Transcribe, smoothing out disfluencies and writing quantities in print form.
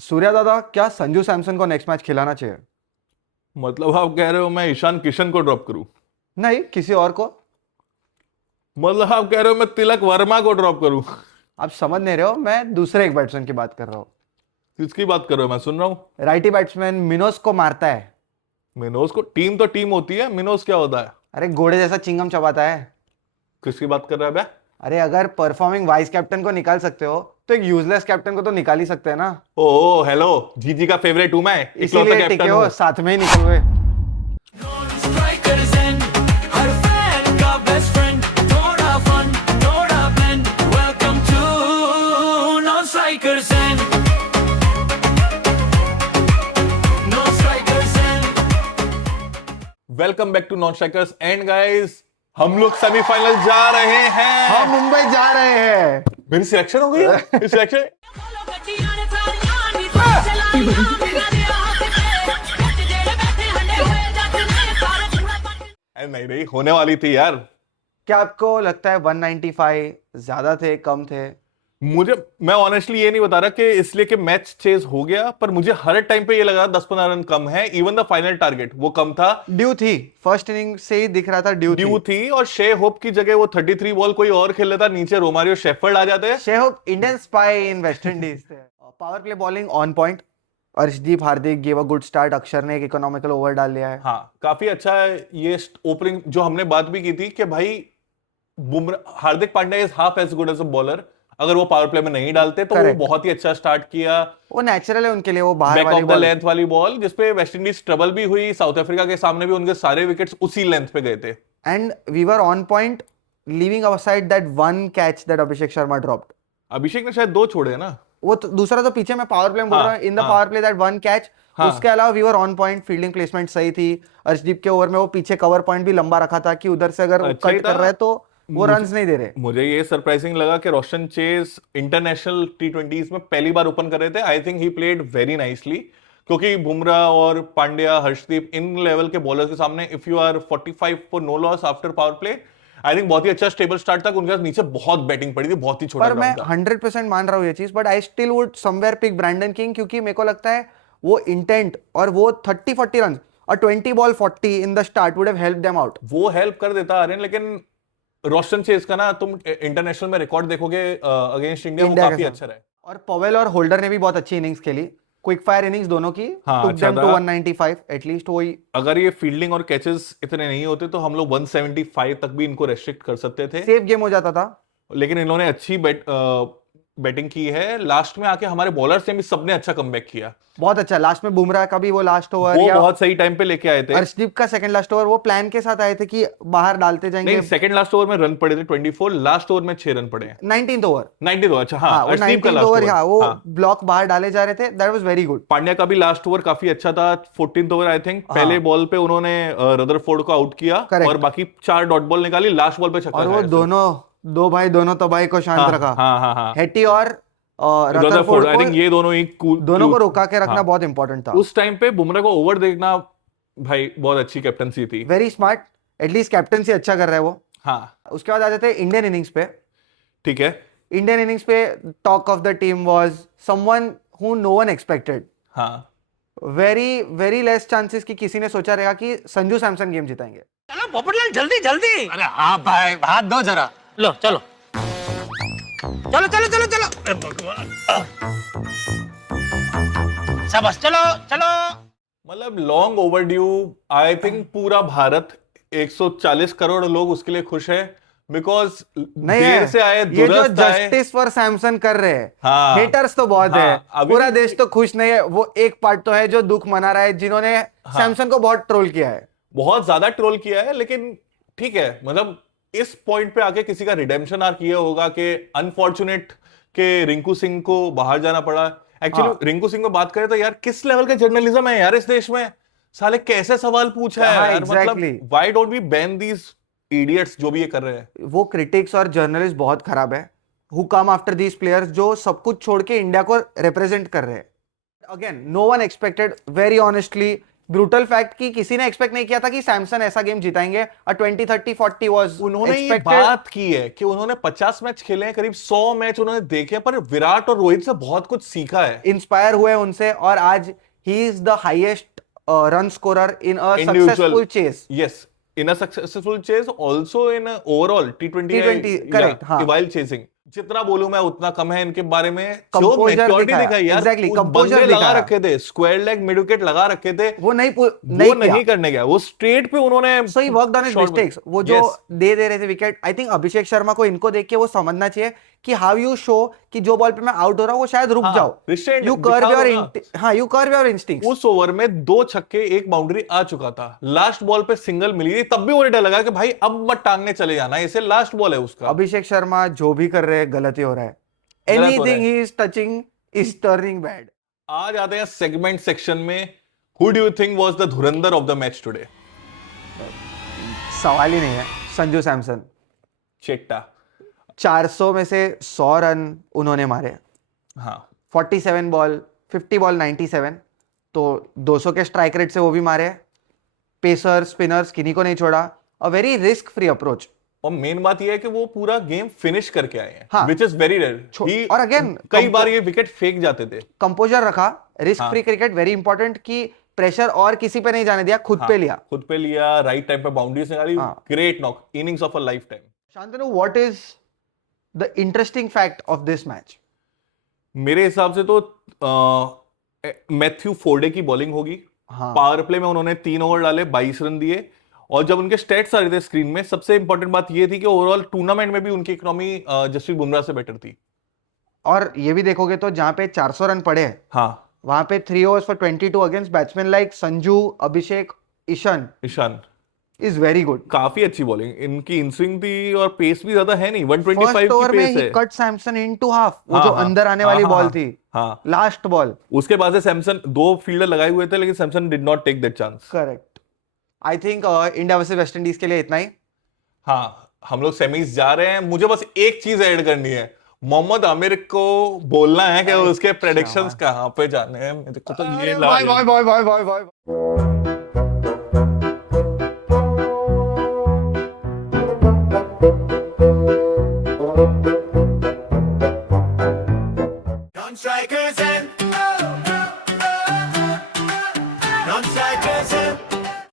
सूर्या दादा, क्या संजू सैमसन को नेक्स्ट मैच खिलाना चाहिए? मतलब आप कह रहे हो मैं ईशान किशन को ड्रॉप करूं? नहीं, किसी और को। मतलब आप कह रहे हो मैं तिलक वर्मा को ड्रॉप करूं? आप समझ नहीं रहे हो, मैं दूसरे एक बैट्समैन की बात कर रहा हूँ। किसकी बात कर रहे हो? मैं सुन रहा हूं। राइटी बैट्समैन मिनोस को मारता है। मिनोस को? टीम तो टीम होती है, मिनोस क्या होता है? अरे घोड़े जैसा चिंगम चबाता है। किसकी बात कर रहा है बे? अरे अगर परफॉर्मिंग वाइस कैप्टन को निकाल सकते हो तो एक यूजलेस कैप्टन को तो निकाल ही सकते हैं ना। ओ हेलो, जीजी का फेवरेट हूं मैं, इकलौता इसीलिए टिके कैप्टन हो, हूं। साथ में ही निकल गए। Strikers and हर fan का best friend, थोड़ा fun, थोड़ा blend. Welcome to non-strikers and non-strikers and welcome back to non strikers and guys, हम लोग सेमीफाइनल जा रहे हैं। हम मुंबई जा रहे हैं। मेरी सिलेक्शन हो गई है? सिलेक्शन follow गड्डियां ने सारियां नी तो चलानियां मेरा दिया हाथ पे बच्चे जेड़े बैठे हंडे हुए जट ने सारे पूरा पंड नहीं नहीं, होने वाली थी यार। क्या आपको लगता है 195 ज्यादा थे, कम थे? मैं ऑनेस्टली ये नहीं बता रहा कि इसलिए कि मैच चेज हो गया, पर मुझे हर टाइम पे ये लगा 10-15 रन कम है। इवन द फाइनल टारगेट वो कम था। ड्यू थी, फर्स्ट इनिंग से ही दिख रहा था ड्यू ड्यू थी। थी, और शे होप की जगह वो 33 बॉल कोई और खेल लेता, नीचे रोमारियो शेफर्ड आ जाते। शेहोप इंडियन स्पाई इन वेस्ट इंडीज थे। Power play bowling on point. Arshdeep Hardik give a good start. अक्षर ने एक इकोनॉमिकल ओवर डाल लिया है। हाँ, काफी अच्छा है ये ओपनिंग। जो हमने बात भी की थी कि भाई Bumrah, Hardik Pandya is half as good as a bowler. अगर वो पावर प्ले में नहीं डालते तो वो Correct. बहुत ही अच्छा स्टार्ट किया। वो नेचुरल है उनके लिए, वो बाहर बैक वाली ऑफ द बॉल। लेंथ वाली बॉल जिसपे वेस्ट इंडीज ट्रबल भी हुई। साउथ अफ्रीका के सामने भी उनके सारे विकेट्स उसी लेंथ पे गए थे। And we were on point, leaving aside that one catch that Abhishek Sharma dropped. Abhishek ने शायद 2 छोड़े ना। वो तो दूसरा तो पीछे मैं पावर प्ले में बोल हाँ, रहा हूँ। इन द हाँ। Power play that one catch. हाँ। उसके अलावा we were on point, fielding placement सही थी। अर्शदीप के ओवर में वो पीछे कवर पॉइंट भी लंबा रखा था कि उधर से अगर अच्छा ही कट कर था। रहा है तो वो रन्स नहीं दे रहे। मुझे ये सरप्राइजिंग लगा कि रोशन चेज इंटरनेशनल T20s में पहली बार ओपन कर रहे थे। I think he played very nicely, क्योंकि बुमराह और पांड्या, हर्षदीप, इन लेवल के बॉलर्स के सामने if you are 45 for no loss after power play, I think बहुत ही अच्छा स्टेबल स्टार्ट था। उनके पास नीचे बहुत बैटिंग पड़ी थी, बहुत ही छोटा पर मैं ग्राउंड था। 100% मान रहा हूँ ये चीज, but I still would somewhere pick Brandon King, क्योंकि मेरे को लगता है वो इंटेंट और वो 30-40 रन और 20 ball 40 in the start would have help them out. वो हेल्प कर देता आर्यन, लेकिन रोशन चेज का ना, तुम इंटरनेशनल में रिकॉर्ड देखोगे अगेंस्ट इंडिया, वो इंडिया के काफी साथ। अच्छा रहा है। और पवेल और होल्डर ने भी बहुत अच्छी इनिंग्स खेली। क्विक फायर इनिंग्स दोनों की। हाँ, took अच्छा them to था। 195 एटलीस्ट। वही अगर ये फील्डिंग और कैचेस इतने नहीं होते तो हम लोग 175 तक भी इनको रेस्ट्रिक्ट कर सकते थे। सेफ गेम हो जाता था। लेकिन इन्होंने अच्छी बैटिंग की है। लास्ट में आके हमारे बॉलर्स ने भी सबने अच्छा कमबैक किया। बहुत अच्छा। लास्ट में बुमराह का भी वो लास्ट ओवर, वो या बहुत सही टाइम पे लेके आए थे। अर्शदीप का सेकंड लास्ट ओवर, वो प्लान के साथ आए थे कि बाहर डालते जाएंगे। नहीं, सेकंड लास्ट ओवर में रन पड़े थे 24, लास्ट ओवर में 6 रन पड़े हैं। 19th over. 92। अच्छा, हाँ, हाँ, वो अर्शदीप का 19th लास्ट ओवर, ओवर। हाँ, वो हाँ। ब्लॉक बाहर डाले जा रहे थे। That was very good. Pandya का भी लास्ट ओवर काफी अच्छा था। 14th ओवर आई थिंक, पहले बॉल पे उन्होंने रदरफोर्ड को आउट किया। Correct. और बाकी 4 डॉट बॉल निकाली, लास्ट बॉल पे छक्का और वो खाया सिर्फ। दो भाई दोनों तबाही को शांत हाँ, रखा। हाँ, हाँ, हाँ। हेटी और रदरफोर्ड, रदरफोर्ड आई थिंक ये दोनों ही दोनों को रुका के रखना हाँ। बहुत इंपॉर्टेंट था। उस टाइम पे बुमराह को ओवर देखना, भाई बहुत अच्छी कैप्टनसी थी। Very smart. एटलीस्ट कैप्टनसी अच्छा कर रहा है वो। हाँ, उसके बाद आ जाते हैं इंडियन इनिंग्स पे। ठीक है। इंडियन इनिंग्स पे talk of the team was someone who know one expected. हाँ, वेरी वेरी लेस चांसेस कि किसी ने सोचा रहेगा कि संजू सैमसन गेम जिताएंगे। चलो पोपटलाल जल्दी जल्दी अरे हाँ भाई, हाथ दो जरा। लो चलो चलो चलो चलो चलो अरे भगवान शाबाश चलो चलो मतलब लॉन्ग ओवरड्यू। आई थिंक पूरा भारत 140 करोड़ लोग उसके लिए खुश है, बिकॉज नहीं देर है से आए, ये जो दुरुस्त आए। जस्टिस फॉर सैमसन कर रहे हैं। हाँ। हेटर्स तो बहुत हाँ, है। अभी पूरा भी- देश तो खुश नहीं है। वो एक पार्ट तो है जो दुख मना रहा है, जिन्होंने सैमसन को बहुत ट्रोल किया है। बहुत ज्यादा ट्रोल किया है, लेकिन ठीक है। मतलब इस पॉइंट पे आके किसी का रिडेम्पशन आर्क ये होगा कि अनफॉर्चुनेट के रिंकू सिंह को बाहर जाना पड़ा। एक्चुअली हाँ। रिंकू सिंह को बात करें तो यार, किस लेवल का जर्नलिज्म है यार इस देश में। साले कैसे सवाल पूछा है हाँ, यार। exactly. मतलब why don't we ban these idiots जो भी ये कर रहे हैं। वो क्रिटिक्स और जर्नलिस्ट बहुत खराब है, who come after these players, जो सब कुछ छोड़ के इंडिया को रिप्रेजेंट कर रहे हैं। Again no one expected, very honestly brutal fact कि किसी ने एक्सपेक्ट नहीं किया था कि सैमसन ऐसा गेम जिताएंगे। 20 30 40 वाज उन्होंने ये एक्सपेक्टेड। बात की है कि उन्होंने 50 मैच खेले हैं, करीब 100 मैच उन्होंने देखे हैं, पर विराट और रोहित से बहुत कुछ सीखा है इंस्पायर हुए उनसे, और आज he is the highest run scorer in a Individual. Successful chase. Yes, in a successful chase, also in a overall T20, T20, correct, हाँ। while chasing. जितना बोलूं मैं उतना कम है इनके बारे में। जो Composure maturity दिखाया, दिखाई यार, exactly, उस composure बंदे लगा दिखाया। रखे थे, स्क्वायर लेग मिड विकेट लगा रखे थे, वो नहीं वो किया। नहीं करने गया, वो स्ट्रेट पे उन्होंने so he worked on his shot mistakes. में- वो जो Yes. दे रहे थे wicket, I think Abhishek Sharma को इनको देख के वो समझना चाहिए कि हाउ यू शो कि जो बॉल पे मैं आउट हो रहा हूं वो शायद रुक हाँ, जाओ। restraint यू कर्व दिखा योर दो ना। हाँ, यू कर्व योर इंस्टिंक्ट्स। उस ओवर में 2 छक्के 1 बाउंड्री आ चुका था, लास्ट बॉल पे सिंगल मिली थी, तब भी मुझे डर लगा कि भाई अब मत टांगने चले जाना, इसे लास्ट बॉल है उसका। अभिषेक शर्मा जो भी कर रहे हैं गलत ही हो रहा है। गलत हो रहा एनीथिंग है। He is touching is turning bad. आज आते हैं सेगमेंट सेक्शन में। Who do you think was the Dhurandhar of the match today? सवाल ही नहीं है, संजू सैमसन। चेट्टा। 400 में से 100 रन उन्होंने मारे। हाँ 47 बॉल 50 बॉल 97, तो 200 के स्ट्राइक रेट से वो भी मारे। पेसर स्पिनर्स किन्हीं को नहीं छोड़ा। A very risk free approach. और मेन बात यह है कि वो पूरा गेम फिनिश करके आए हैं, हाँ। Which is very rare. और again, कई बार ये विकेट फेंक जाते थे। कंपोजर रखा, रिस्क हाँ। फ्री क्रिकेट वेरी इंपॉर्टेंट, कि प्रेशर और किसी पे नहीं जाने दिया, खुद पे लिया। खुद पे लिया, राइट टाइम पे बाउंड्रीज निकाली। हाँ। Great knock, innings of a life time. Shantanu, what is the interesting fact of this match? मेरे हिसाब से तो मैथ्यू फोर्डे की बॉलिंग होगी। हाँ। पावर प्ले में उन्होंने 3 ओवर डाले, 22 रन दिए, और जब उनके स्टेट्स आ रहे थे स्क्रीन में, सबसे इंपॉर्टेंट बात यह थी कि ओवरऑल टूर्नामेंट में भी उनकी इकोनॉमी जसप्रीत बुमराह से बेटर थी। और ये भी देखोगे तो जहां पे 400 रन पड़े हैं, हाँ, वहां पे 3 overs for 22 against batsman like Sanju, Abhishek, Ishan Ishan is very good. काफी अच्छी बॉलिंग, इनकी इनस्विंग थी और पेस भी ज्यादा है नहीं, 125 फर्स्ट ओवर की में पेस ही है। कट सैमसन इनटू हाफ, वो हाँ, जो हाँ, अंदर आने हाँ, वाली हाँ, बॉल हाँ, थी, हाँ। Last ball. उसके बाद से सैमसन 2 फील्डर लगाए हुए थे, लेकिन Samson did not take that chance. Correct. I think India versus West Indies के लिए इतना ही। हाँ, हम लोग सेमीज जा रहे हैं। मुझे बस एक चीज ऐड करनी है, मोहम्मद आमिर को बोलना है कि उसके प्रेडिक्शंस कहाँ पे जाने हैं। मेरे को तो ये bye bye bye bye bye bye.